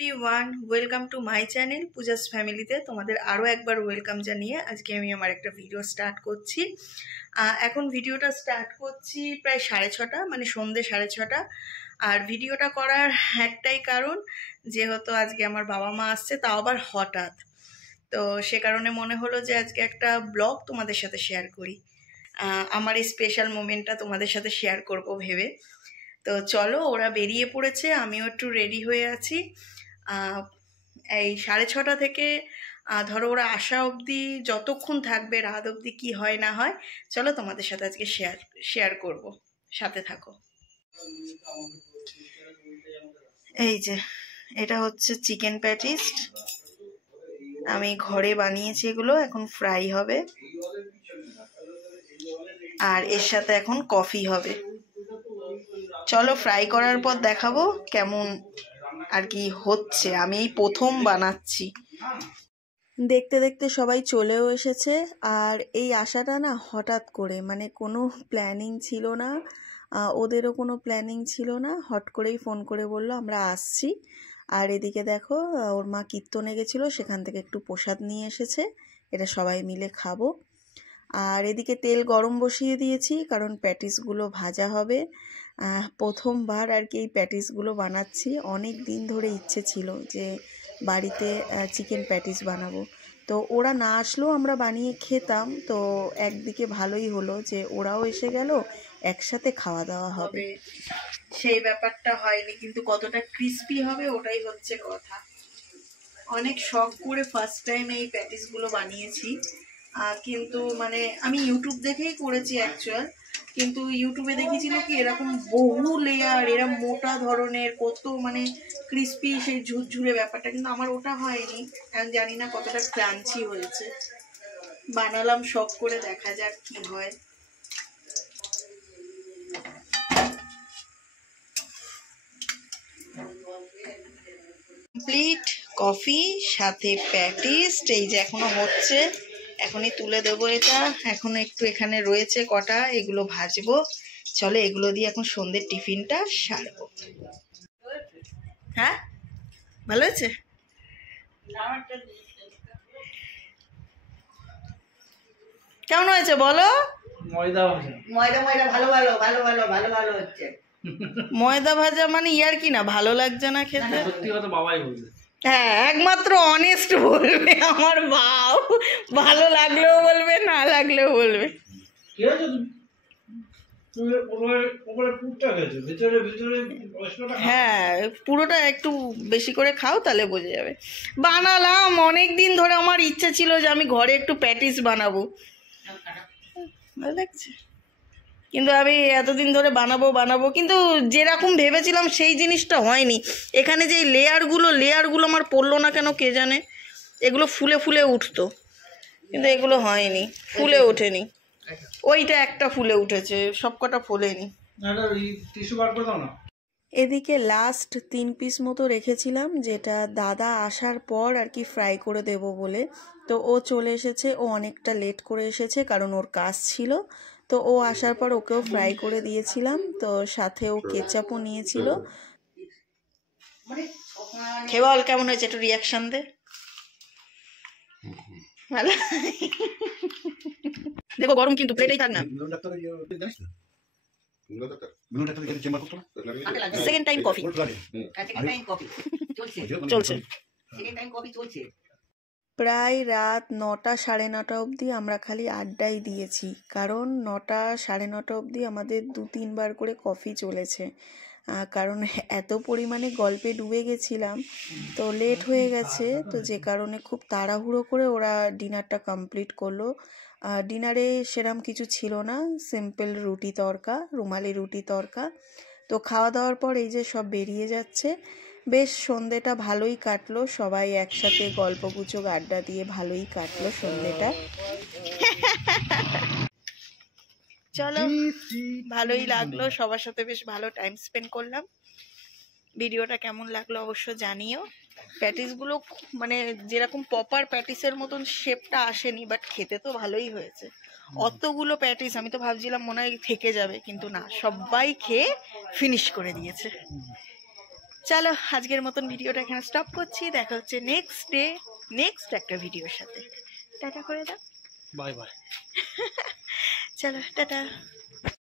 Everyone, welcome to my channel Puja's ফ্যামিলিতে তোমাদের আরও একবার ওয়েলকাম জানিয়ে আজকে আমি আমার একটা ভিডিও স্টার্ট করছি। এখন ভিডিওটা স্টার্ট করছি প্রায় 6:30, মানে সন্ধ্যে 6:30। আর ভিডিওটা করার একটাই কারণ, যেহেতু আজকে আমার বাবা মা আসছে, তাও আবার হঠাৎ। তো সে কারণে মনে হলো যে আজকে একটা ব্লগ তোমাদের সাথে শেয়ার করি, আমার এই স্পেশাল মোমেন্টটা তোমাদের সাথে শেয়ার করব ভেবে। তো চলো, ওরা বেরিয়ে পড়েছে, আমিও একটু রেডি হয়ে আছি। এই 6:30 থেকে ধরো ওরা আসা অবধি যতক্ষণ থাকবে, রাত অবধি কি হয় না হয়, চলো তোমাদের সাথে আজকে শেয়ার করব, সাথে থাকো। এই যে এটা হচ্ছে চিকেন প্যাটিস, আমি ঘরে বানিয়েছি, এগুলো এখন ফ্রাই হবে আর এর সাথে এখন কফি হবে। চলো ফ্রাই করার পর দেখাবো কেমন আর কি হচ্ছে। আমি এই প্রথম বানাচ্ছি। দেখতে দেখতে সবাই চলেও এসেছে। আর এই আশাটা না হঠাৎ করে, মানে কোনো প্ল্যানিং ছিল না, ওদেরও কোনো প্ল্যানিং ছিল না, হট করেই ফোন করে বললো আমরা আসছি। আর এদিকে দেখো, ওর মা কীর্তনে গেছিলো, সেখান থেকে একটু প্রসাদ নিয়ে এসেছে, এটা সবাই মিলে খাবো। আর এদিকে তেল গরম বসিয়ে দিয়েছি, কারণ প্যাটিসগুলো ভাজা হবে। প্রথমবার আর কি এই প্যাটিসগুলো বানাচ্ছি। অনেক দিন ধরে ইচ্ছে ছিল যে বাড়িতে চিকেন প্যাটিস বানাবো। তো ওরা না আসলেও আমরা বানিয়ে খেতাম। তো একদিকে ভালোই হলো যে ওরাও এসে গেল, একসাথে খাওয়া দাওয়া হবে। সেই ব্যাপারটা হয়নি, কিন্তু কতটা ক্রিস্পি হবে ওটাই হচ্ছে কথা। অনেক শখ করে ফার্স্ট টাইম এই প্যাটিসগুলো বানিয়েছি, কিন্তু মানে আমি ইউটিউব দেখেই করেছি অ্যাকচুয়াল। কিন্তু ইউটিউবে দেখেছিল কি এরকম বহু লেয়ার, এরকম মোটা ধরনের, কত মানে ক্রিস্পি, সেই ঝুরঝুরে ব্যাপারটা, কিন্তু আমার ওটা হয়নি। আমি জানি না কতটা ক্রাঞ্চি হয়েছে। বানালাম শখ করে, দেখা যাক কি হয়। কমপ্লিট কফি সাথে প্যাটিস, এই যে এখনো হচ্ছে, এখনই তুলে দেবো এটা। এখন একটু এখানে রয়েছে কটা, এগুলো ভাজবো। চলে এগুলো দিয়ে এখন সন্ধ্যের টিফিনটা সারবো। হ্যাঁ, ভালো হয়েছে? কেমন হয়েছে বলো? ময়দা ময়দা ভালো ভালো ভালো ভালো ভালো ভালো হচ্ছে। ময়দা ভাজা মানে ইয়ার কি না, ভালো লাগছে না খেতে। সত্যি কথা বাবাই বলবে। হ্যাঁ, একমাত্র অনেস্ট বলবে আমার বাপ। ভালো লাগলেও বলবে, না লাগলেও বলবে। হ্যাঁ, পুরোটা একটু বেশি করে খাও, তাহলে বোঝা যাবে। বানালাম অনেক দিন ধরে, আমার ইচ্ছা ছিল যে আমি ঘরে একটু প্যাটিস বানাবো, ভালো লাগছে। কিন্তু আমি এতদিন ধরে বানাবো কিন্তু যেরকম ভেবেছিলাম সেই জিনিসটা হয়নি। এখানে যে লেয়ারগুলো আমার পড়লো না কেন কে জানে। এগুলো ফুলে ফুলে উঠতো, কিন্তু এগুলো হয়নি, ফুলে ওঠেনি। ওইটা একটা ফুলে উঠেছে, সবকটা ফোলেনি। এদিকে লাস্ট 3 পিস মতো রেখেছিলাম, যেটা দাদা আসার পর আর কি ফ্রাই করে দেব বলে। তো ও চলে এসেছে, ও অনেকটা লেট করে এসেছে, কারণ ওর কাজ ছিল। তো ও আসার পর ওকেও ফ্রাই করে দিয়েছিলাম, তো সাথে ও কেচাপও নিয়েছিল। খেয়ে বল কেমন হয়েছে, একটু রিয়াকশন দে। ভালো? দেখো গরম কিন্তু, প্লেটেই থাক না। সেকেন্ড টাইম কফি চলছে। প্রায় রাত 9টা 9:30 অবধি আমরা খালি আড্ডাই দিয়েছি, কারণ 9টা 9:30 অবধি আমাদের 2-3 বার করে কফি চলেছে। কারণ এত পরিমাণে গল্পে ডুবে গেছিলাম, তো লেট হয়ে গেছে। তো যে কারণে খুব তাড়াহুড়ো করে ওরা ডিনারটা কমপ্লিট করলো। ডিনারে সেরম কিছু ছিল না, সিম্পল রুটি তড়কা, রুমালি রুটি তড়কা। তো খাওয়া দাওয়ার পর এই যে সব বেরিয়ে যাচ্ছে। বেশ সন্ধেটা ভালোই কাটলো, সবাই একসাথে গল্পগুজব আড্ডা দিয়ে ভালোই কাটলো সন্ধেটা। চলো, ভালোই লাগলো, সবার সাথে বেশ ভালো টাইম স্পেন্ড করলাম। ভিডিওটা কেমন লাগলো অবশ্য জানিও। প্যাটিসগুলো মানে যেরকম প্রপার প্যাটিসের মতন শেপটা আসেনি, বাট খেতে তো ভালোই হয়েছে। অতগুলো প্যাটিস, আমি তো ভাবছিলাম মনে হয় থেকে যাবে, কিন্তু না, সবাই খেয়ে ফিনিশ করে দিয়েছে। চলো আজকের মতন ভিডিওটা এখানে স্টপ করছি, দেখা হচ্ছে নেক্সট ডে নেক্সট একটা ভিডিওর সাথে। টাটা করে দাও, বাই বাই। চলো টাটা।